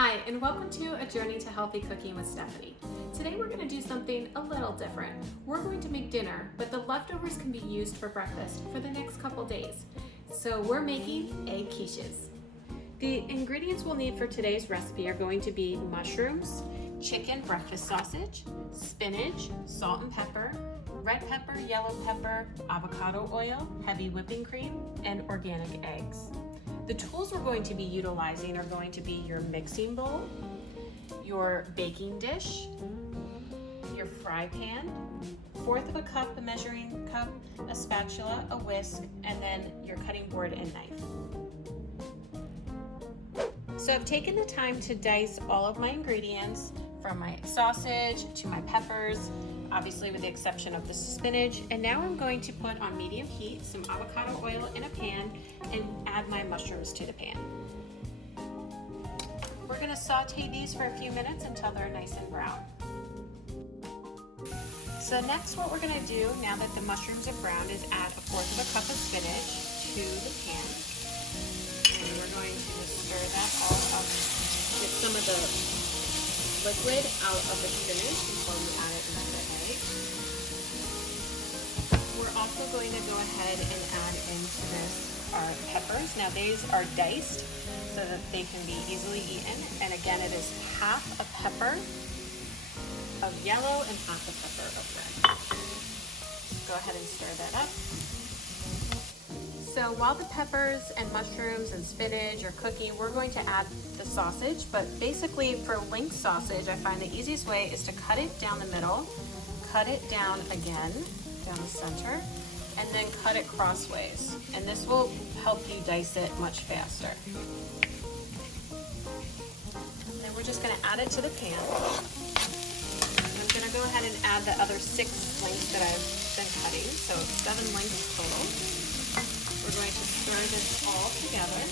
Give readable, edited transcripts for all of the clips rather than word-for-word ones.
Hi, and welcome to A Journey to Healthy Cooking with Stephanie. Today we're going to do something a little different. We're going to make dinner, but the leftovers can be used for breakfast for the next couple days. So we're making egg quiches. The ingredients we'll need for today's recipe are going to be mushrooms, chicken breakfast sausage, spinach, salt and pepper, red pepper, yellow pepper, avocado oil, heavy whipping cream, and organic eggs. The tools we're going to be utilizing are going to be your mixing bowl, your baking dish, your fry pan, 1/4 of a cup, a measuring cup, a spatula, a whisk, and then your cutting board and knife. So I've taken the time to dice all of my ingredients, from my sausage to my peppers, obviously with the exception of the spinach. And now I'm going to put on medium heat some avocado oil in a pan and add my mushrooms to the pan. We're going to saute these for a few minutes until they're nice and brown. So next what we're going to do, now that the mushrooms are browned, is add 1/4 of a cup of spinach to the pan. And we're going to just stir that all up, get some of the liquid out of the spinach before we add it into the egg. We're also going to go ahead and add into this our peppers. Now these are diced so that they can be easily eaten. And again, it is 1/2 a pepper of yellow and 1/2 a pepper of red. Just go ahead and stir that up. So while the peppers and mushrooms and spinach are cooking, we're going to add the sausage. But basically for link sausage, I find the easiest way is to cut it down the middle, cut it down again, down the center, and then cut it crossways. And this will help you dice it much faster. And then we're just gonna add it to the pan. And I'm gonna go ahead and add the other 6 links that I've been cutting. So 7 links total. We're going to stir this all together.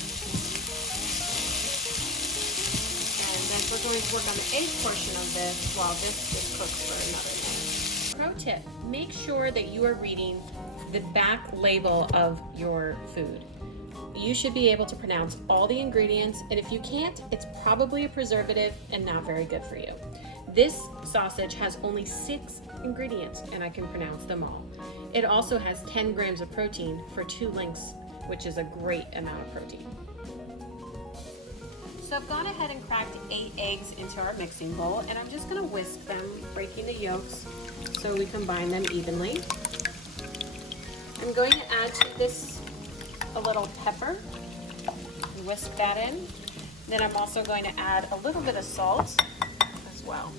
And then we're going to work on the egg portion of this while this is cooked for another minute. Pro tip, make sure that you are reading the back label of your food. You should be able to pronounce all the ingredients, and if you can't, it's probably a preservative and not very good for you. This sausage has only 6 ingredients, and I can pronounce them all. It also has 10 grams of protein for 2 links, which is a great amount of protein. So I've gone ahead and cracked 8 eggs into our mixing bowl, and I'm just gonna whisk them, breaking the yolks so we combine them evenly. I'm going to add to this a little pepper, whisk that in. Then I'm also going to add a little bit of salt as well.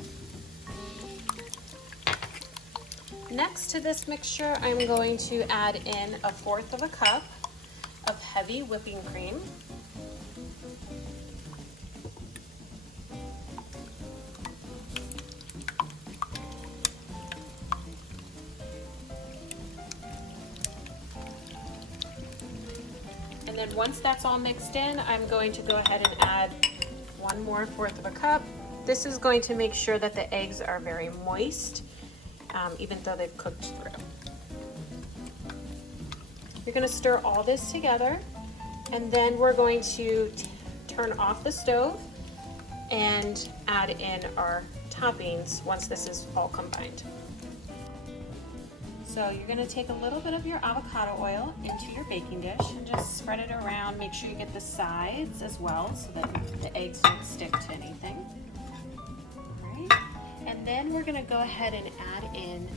Next to this mixture, I'm going to add in 1/4 of a cup of heavy whipping cream. And then once that's all mixed in, I'm going to go ahead and add 1 more 1/4 of a cup. This is going to make sure that the eggs are very moist, even though they've cooked through. You're going to stir all this together, and then we're going to turn off the stove and add in our toppings once this is all combined. So you're going to take a little bit of your avocado oil into your baking dish and just spread it around. Make sure you get the sides as well so that the eggs don't stick to anything. And then we're going to go ahead and add in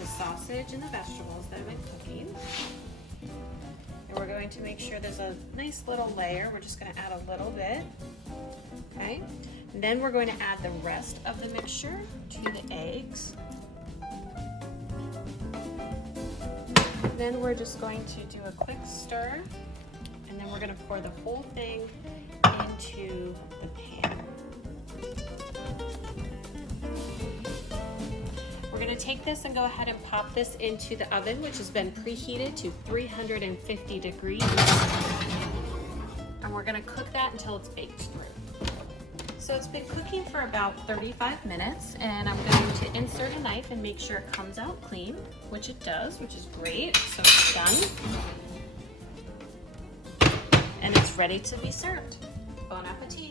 the sausage and the vegetables that I've been cooking. And we're going to make sure there's a nice little layer. We're just going to add a little bit. Okay. And then we're going to add the rest of the mixture to the eggs. Then we're just going to do a quick stir. And then we're going to pour the whole thing into the pan. We're going to take this and go ahead and pop this into the oven, which has been preheated to 350 degrees. And we're going to cook that until it's baked through. So it's been cooking for about 35 minutes, and I'm going to insert a knife and make sure it comes out clean, which it does, which is great. So it's done. And it's ready to be served. Bon appetit.